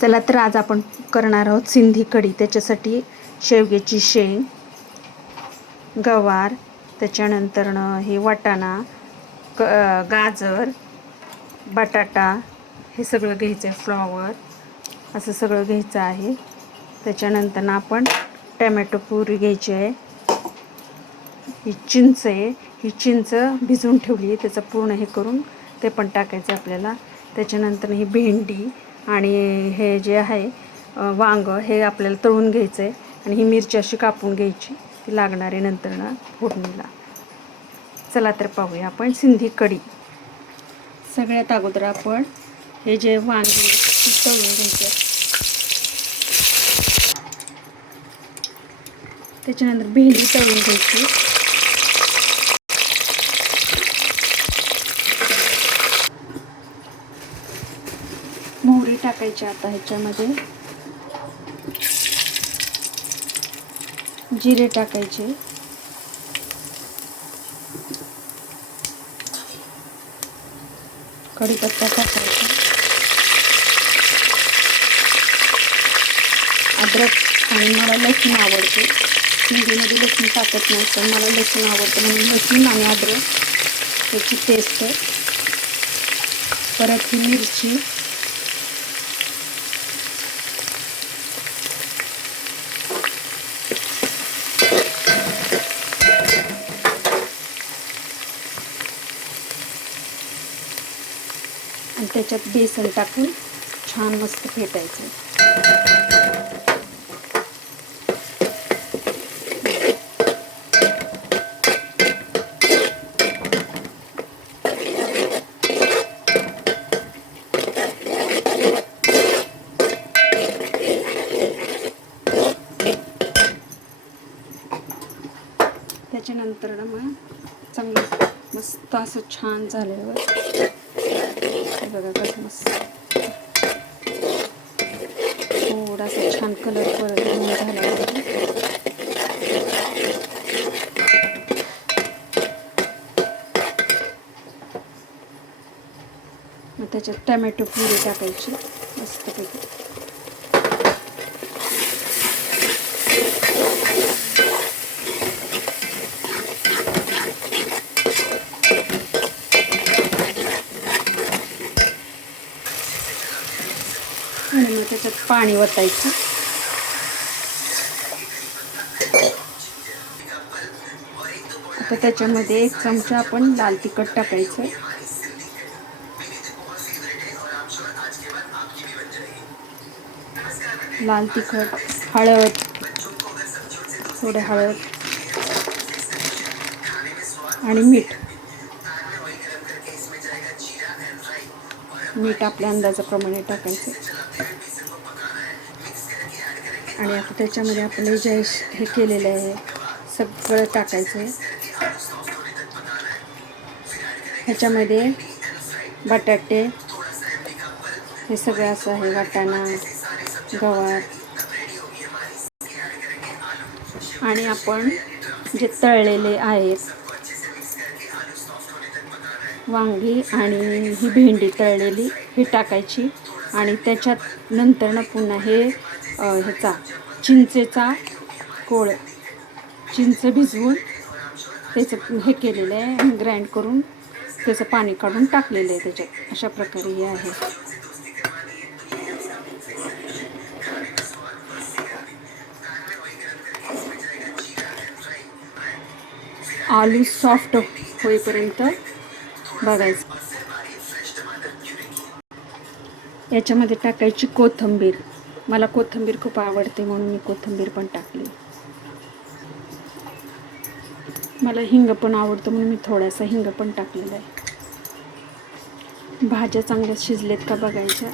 चला तर आज आपण करणार आहोत सिंधी कढी. त्याच्यासाठी शेवग्याची शेंग, गवार, त्याच्यानंतरनं हे वाटाणा, गाजर, बटाटा हे सगळं घ्यायचं आहे. फ्लॉवर असं सगळं घ्यायचं आहे. त्याच्यानंतर आपण टॅमॅटो प्युरी घ्यायची आहे. ही चिंच आहे, ही चिंच भिजवून ठेवली आहे, त्याचं पूर्ण हे करून ते पण टाकायचं आपल्याला. त्याच्यानंतर ही भेंडी आणि हे जे आहे वांग हे आपल्याला तळून घ्यायचं आहे. आणि ही मिरची अशी कापून घ्यायची, ती लागणार आहे नंतरनं फोडणीला. चला तर पाहूया आपण सिंधी कढी. सगळ्यात अगोदर आपण हे जे वांगे तळून घ्यायचे, त्याच्यानंतर भेंडी तळून घ्यायची, मोहरी टाकायची. आता ह्याच्यामध्ये जिरे टाकायचे, कढीपत्ता टाकायचा, अद्रक, आणि मला लसूण आवडते. हिंदीमध्ये लसूण टाकत नाही, पण मला लसूण आवडतं म्हणून लसूण आणि अद्रक त्याची टेस्ट. परत ही मिरची, आणि त्याच्यात बेसन टाकून छान मस्त फेटायचं. त्याच्यानंतर मग चांगलं मस्त असं छान झाल्यावर बघा कसं मस्त थोडासा छान कलर परत झाल्यावर मग त्याच्यात टमॅटो प्युरी टाकायची मस्तपैकी. आणि मग त्याच्यात पाणी ओतायचं. आता त्याच्यामध्ये 1 चमचा आपण लाल तिखट टाकायचं. लाल तिखट, हळद, थोडं हळद आणि मीठ. मीठ आपल्या अंदाजाप्रमाणे टाकायचं. आणि आता त्याच्यामध्ये आपण जे हे केलेलं आहे सगळं टाकायचं आहे. ह्याच्यामध्ये बटाटे हे सगळं असं आहे, वाटाणा, गवार, आणि आपण जे तळलेले आहेत वांगी आणि ही भेंडी तळलेली ही टाकायची. आणि त्याच्यात नंतरनं पुन्हा हे ह्याचा चिंचेचा कोळ, चिंच भिजवून त्याचं हे केलेलं आहे, ग्राइंड करून त्याचं पाणी काढून टाकलेलं आहे त्याच्यात. अशा प्रकारे हे आहे. आलू सॉफ्ट होईपर्यंत बघायचं. याच्यामध्ये टाकायची कोथिंबीर. मला कोथिंबीर खूप आवडते म्हणून मी कोथिंबीर पण टाकली. मला हिंग पण आवडतं म्हणून मी थोडासा हिंग पण टाकलेला आहे. भाज्या चांगल्या शिजलेत का बघायच्या.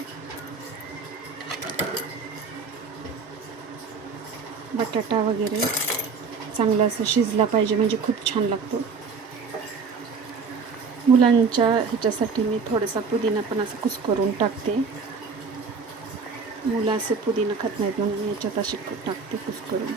बटाटा वगैरे चांगला असं शिजला पाहिजे म्हणजे खूप छान लागतो. मुलांच्या ह्याच्यासाठी मी थोडासा पुदिना पण असं कुस्करून टाकते. मुलं असं पुदिना खात नाहीत म्हणून याच्यात अशी टाकते कुस्करून.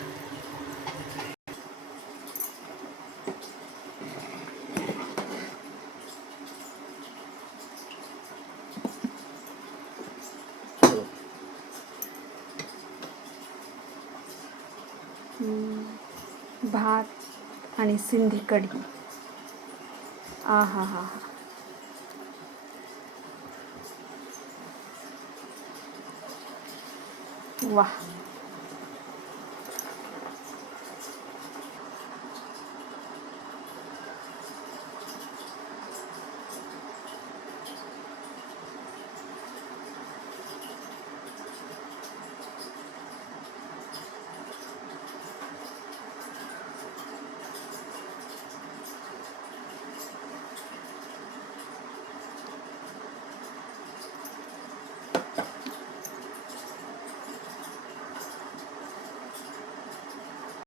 भात आणि सिंधी कढी. आ हा हा हा. वाह.